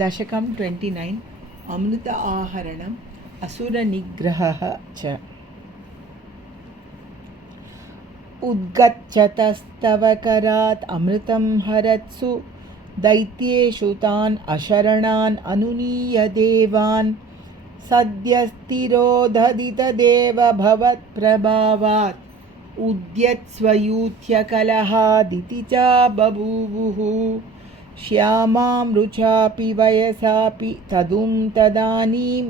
दशकं 29 अमृत आहरणम् असुरनिग्रहः च। उद्गच्छतस्तव करात् अमृतं हरत्सु दैत्येषु तान् अशरणान् अनुनीय देवान् सद्यस्तिरोधदितदेव भवत्प्रभावात् उद्यत्स्वयूथ्यकलहादिति च बभूवुः। श्यामामृचापि वयसापि तदुं तदानीं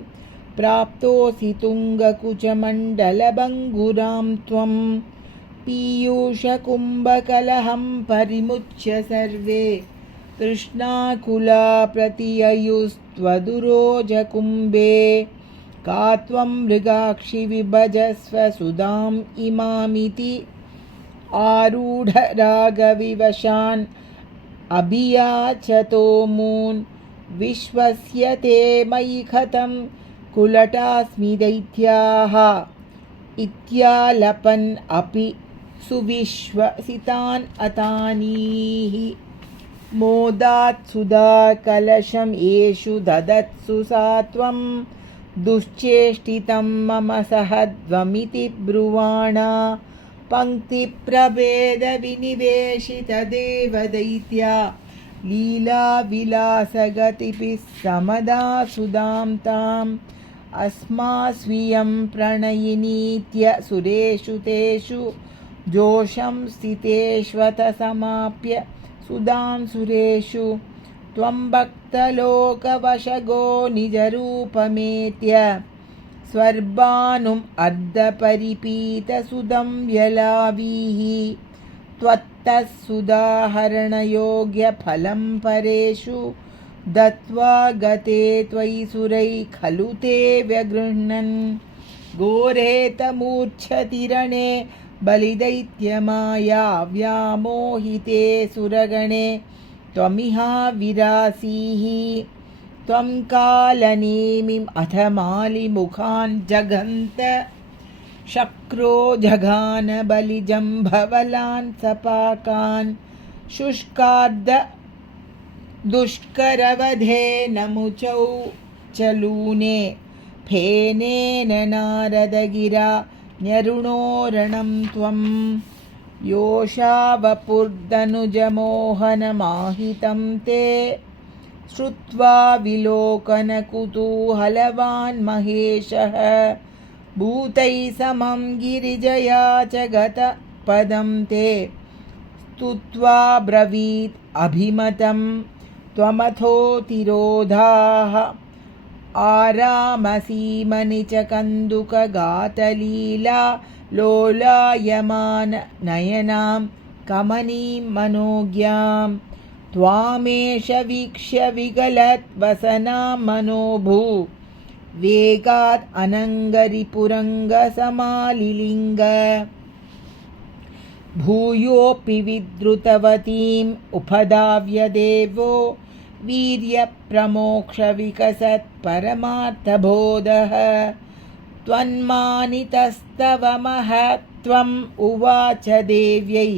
प्राप्तोऽसि तुङ्गकुचमण्डलभङ्गुरां त्वं पीयूषकुम्भकलहं परिमुच्य सर्वे तृष्णाकुला प्रतिययुस्त्वदुरोजकुम्भे का त्वं मृगाक्षि विभजस्व सुधाम् इमामिति आरूढरागविवशान् अभियाचतो मून् विश्वस्य ते मयि कथं कुलटास्मि दैत्याः इत्यालपन् अपि सुविश्वसितान् अतानीः। मोदात् सुधा कलशं येषु ददत्सु सा त्वं दुश्चेष्टितं मम सहध्वमिति ब्रुवाणा पङ्क्तिप्रभेदविनिवेशितदेव दैत्या लीलाविलासगतिभिः समदा सुधां ताम् अस्मास्वीयं प्रणयिनीत्य सुरेषु तेषु जोषं स्थितेष्वथ समाप्य सुधां सुरेषु त्वं भक्तलोकवशगो निजरूपमेत्य स्वर्भानुम् अर्धपरिपीतसुधं व्यलावीः त्वत्तः सुधाहरणयोग्यफलं परेषु दत्त्वा गते त्वयि सुरैः खलु ते व्यगृह्णन् घोरेतमूर्च्छतिरणे बलिदैत्यमाया व्यामोहिते सुरगणे त्वमिहा विरासीः। त्वं कालनेमिम् अथ मालिमुखान् जगन्त शक्रो जघान बलिजम्भवलान् सपाकान् शुष्कार्ध दुष्करवधेन मुचौ चलूने फेनेन नारदगिरा न्यरुणोरणं त्वं योषावपुर्दनुजमोहनमाहितं ते श्रुत्वा विलोकनकुतूहलवान् महेशः भूतैः समं गिरिजया च गतपदं ते स्तुत्वा ब्रवीत् अभिमतं त्वमथोतिरोधाः आरामसीमनि च कन्दुकगातलीला लोलायमान नयनां कमनीं मनोज्ञां त्वामेष वीक्ष्य विगलत् वसनां मनोभू वेगात् अनङ्गरिपुरङ्गसमालिलिङ्ग भूयोऽपि विद्रुतवतीम् उपधाव्य देवो वीर्यप्रमोक्षविकसत् परमार्थबोधः त्वन्मानितस्तव महत्त्वम् उवाच देव्यै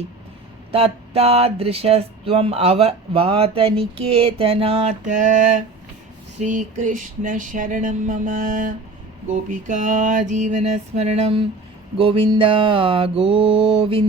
तत्तादृशस्त्वम् अववातनिकेतनाथ। श्रीकृष्णशरणं मम गोपिका जीवनस्मरणं गोविन्द गोविन्द।